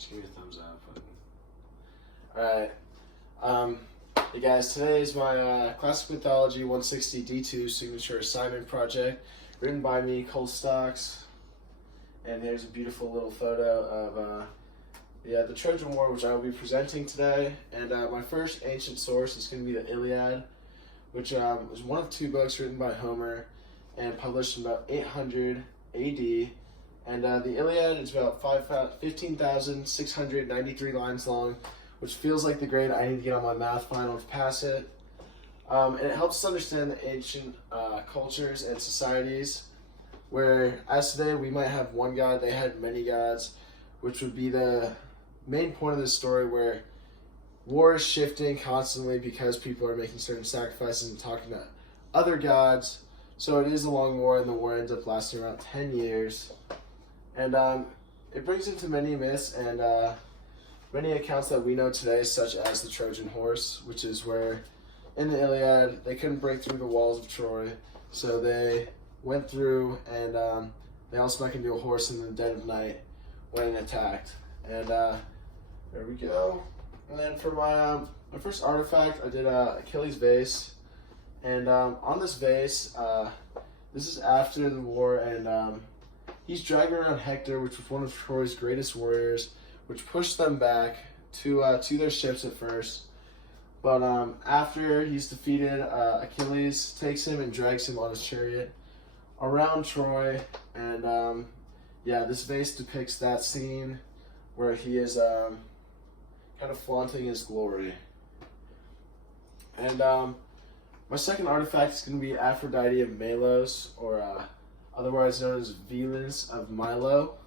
Just give me a thumbs up. Alright. Hey guys, today is my Classic Mythology 160 D2 signature assignment project written by me, Cole Stocks. And here's a beautiful little photo of the Trojan War, which I will be presenting today. And my first ancient source is going to be the Iliad, which was one of two books written by Homer and published in about 800 AD. And the Iliad is about 15,693 lines long, which feels like the grade I need to get on my math final to pass it. And it helps us understand the ancient cultures and societies, where as today we might have one god, they had many gods, which would be the main point of this story, where war is shifting constantly because people are making certain sacrifices and talking to other gods. So it is a long war, and the war ends up lasting around 10 years. And it brings into many myths and many accounts that we know today, such as the Trojan horse, which is where in the Iliad they couldn't break through the walls of Troy, so they went through and they all snuck into a horse in the dead of night when it attacked. And there we go. And then for my first artifact, I did Achilles' vase, and on this vase, this is after the war, and he's dragging around Hector, which was one of Troy's greatest warriors, which pushed them back to their ships at first. But after he's defeated, Achilles takes him and drags him on his chariot around Troy. And this vase depicts that scene where he is kind of flaunting his glory. And my second artifact is going to be Aphrodite of Melos, or otherwise known as Venus of Milo,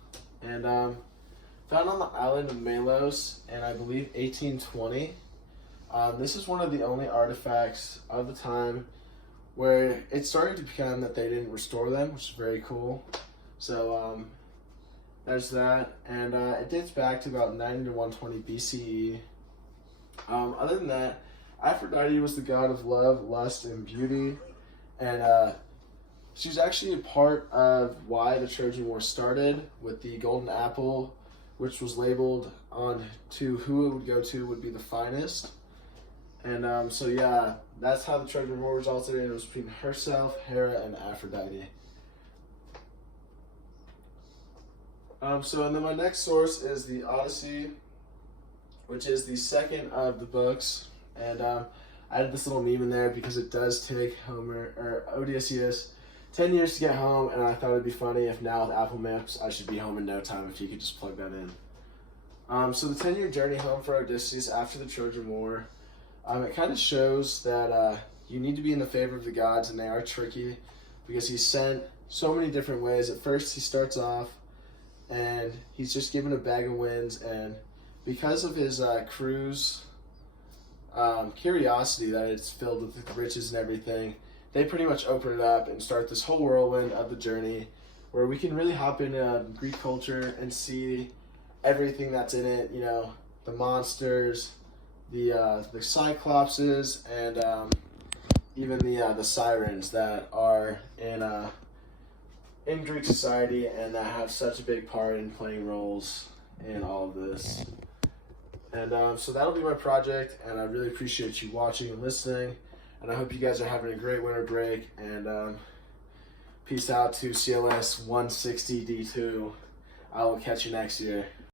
and found on the island of Melos in, I believe, 1820. This is one of the only artifacts of the time where it started to become that they didn't restore them, which is very cool. So there's that, and it dates back to about 90 to 120 BCE. Other than that, Aphrodite was the god of love, lust, and beauty, and she was actually a part of why the Trojan War started, with the golden apple, which was labeled on to who it would go to would be the finest. And that's how the Trojan War resulted, and it was between herself, Hera, and Aphrodite. And then my next source is the Odyssey, which is the second of the books. And I added this little meme in there because it does take Odysseus 10 years to get home, and I thought it'd be funny if now with Apple Maps I should be home in no time if you could just plug that in. So the 10-year journey home for Odysseus after the Trojan War, it kind of shows that you need to be in the favor of the gods, and they are tricky because he's sent so many different ways. At first he starts off and he's just given a bag of winds, and because of his crew's curiosity that it's filled with riches and everything, they pretty much open it up and start this whole whirlwind of the journey where we can really hop into Greek culture and see everything that's in it, the monsters, the cyclopses, and even the sirens that are in Greek society and that have such a big part in playing roles in all of this. And so that'll be my project, and I really appreciate you watching and listening, and I hope you guys are having a great winter break, and peace out to CLS 160 D2. I will catch you next year.